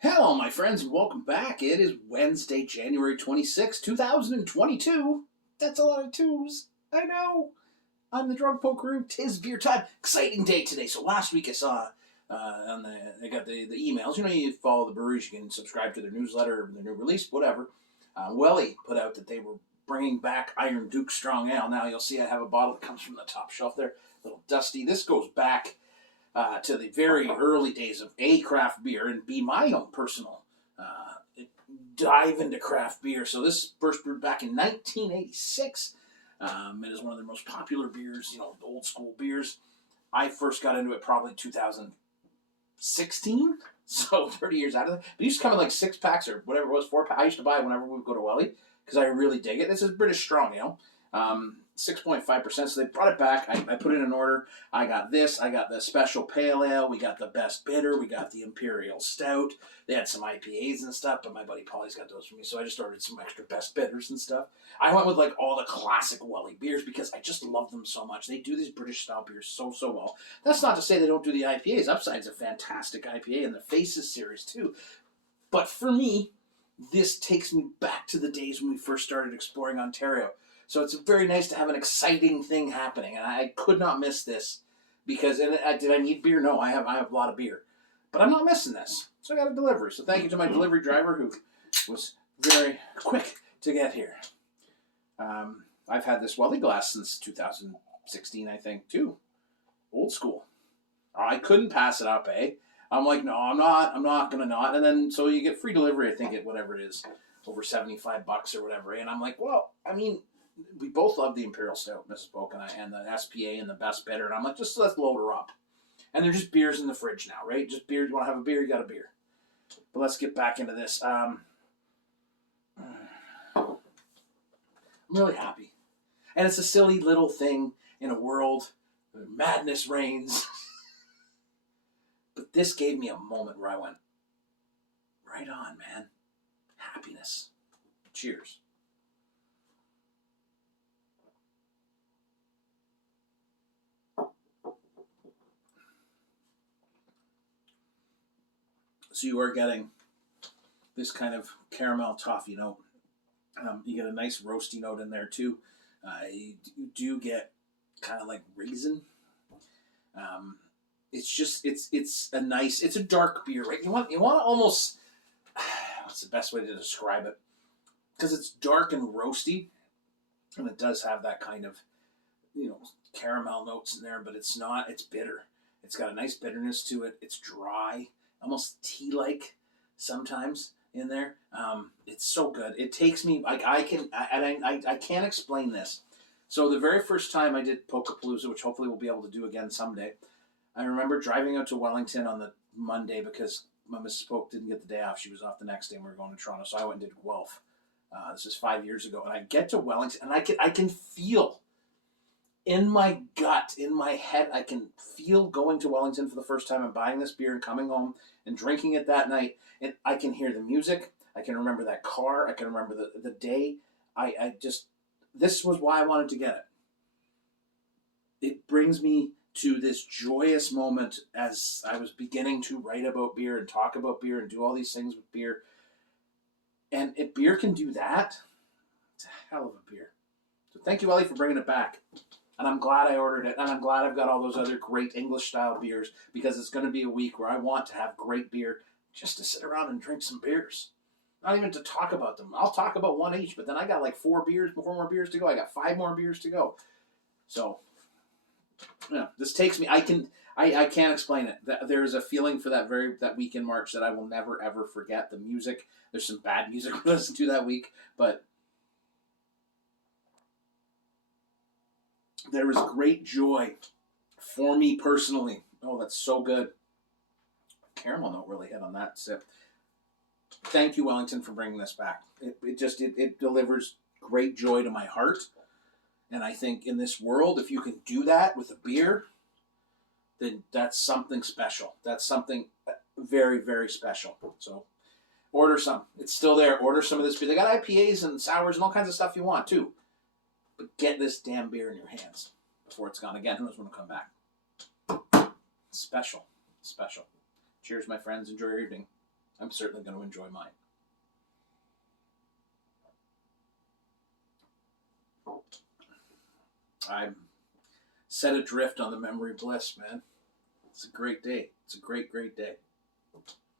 Hello, my friends, and welcome back. It is Wednesday, January 26th, 2022. That's a lot of twos. I know. I'm the Drug Poker. Tis beer time. Exciting day today. So last week I saw I got the emails. You know, you follow the breweries, you can subscribe to their newsletter, their new release, whatever. Welly put out that they were bringing back Iron Duke Strong Ale. Now you'll see I have a bottle that comes from the top shelf there, a little dusty. This goes back to the very early days of A, craft beer, and B, my own personal dive into craft beer. So this first brewed back in 1986. It is one of the most popular beers, old school beers. I first got into it probably 2016, so 30 years out of it. But it used to come in like 6 packs or whatever it was, 4 packs. I used to buy it whenever we would go to Welly because I really dig it. This is British Strong Ale. 6.5%. So they brought it back. I put it in order. I got this. I got the special pale ale. We got the best bitter. We got the imperial stout. They had some IPAs and stuff, but my buddy Paulie's got those for me. So I just ordered some extra best bitters and stuff. I went with like all the classic Welly beers because I just love them so much. They do these British style beers so well. That's not to say they don't do the IPAs. Upside's a fantastic IPA, and the Faces series too. But for me, this takes me back to the days when we first started exploring Ontario. So it's very nice to have an exciting thing happening, and I could not miss this because. And did I need beer? No, I have a lot of beer, but I'm not missing this. So I got a delivery. So thank you to my delivery driver who was very quick to get here. I've had this Welly glass since 2016, I think, too. Old school. I couldn't pass it up, eh? I'm like, no, I'm not gonna not. And then so you get free delivery, I think, at whatever it is, over $75 or whatever. And I'm like, well, I mean, we both love the Imperial Stout, Mrs. Polk and the SPA and the Best Bitter. And I'm like, just let's load her up. And they're just beers in the fridge now, right? Just beer. You want to have a beer, you got a beer. But let's get back into this. I'm really happy. And it's a silly little thing in a world where madness reigns. But this gave me a moment where I went, right on, man. Happiness. Cheers. So you are getting this kind of caramel toffee note. You get a nice roasty note in there too. You do get kind of like raisin. It's a nice. It's a dark beer, right? You want to almost. What's the best way to describe it? Because it's dark and roasty, and it does have that kind of caramel notes in there, but it's not. It's bitter. It's got a nice bitterness to it. It's dry, almost tea-like sometimes in there. It's so good. It takes me like I can't explain this. So the very first time I did Pokapalooza, which hopefully we'll be able to do again someday, I remember driving out to Wellington on the Monday because my Mrs. Polk didn't get the day off. She was off the next day and we were going to Toronto. So I went and did Guelph. This is 5 years ago. And I get to Wellington and I can feel in my gut, in my head, I can feel going to Wellington for the first time and buying this beer and coming home and drinking it that night. And I can hear the music. I can remember that car. I can remember the day. This was why I wanted to get it. It brings me to this joyous moment as I was beginning to write about beer and talk about beer and do all these things with beer. And if beer can do that, it's a hell of a beer. So thank you, Ellie, for bringing it back. And I'm glad I ordered it. And I'm glad I've got all those other great English-style beers because it's going to be a week where I want to have great beer just to sit around and drink some beers. Not even to talk about them. I'll talk about one each, but then I got like 4 more beers to go. I got 5 more beers to go. So, this takes me. I can't explain it. There is a feeling for that week in March that I will never ever forget. The music. There's some bad music we listened to that week, but there was great joy for me personally. Oh, that's so good. Caramel note really hit on that sip. Thank you, Wellington, for bringing this back. It delivers great joy to my heart. And I think in this world, if you can do that with a beer, then that's something special. That's something very, very special. So order some. It's still there. Order some of this beer. They got IPAs and sours and all kinds of stuff you want, too. But get this damn beer in your hands before it's gone again. Who knows when it'll come back. Special. Cheers, my friends. Enjoy your evening. I'm certainly going to enjoy mine. I'm set adrift on the memory bliss, man. It's a great day. It's a great, great day.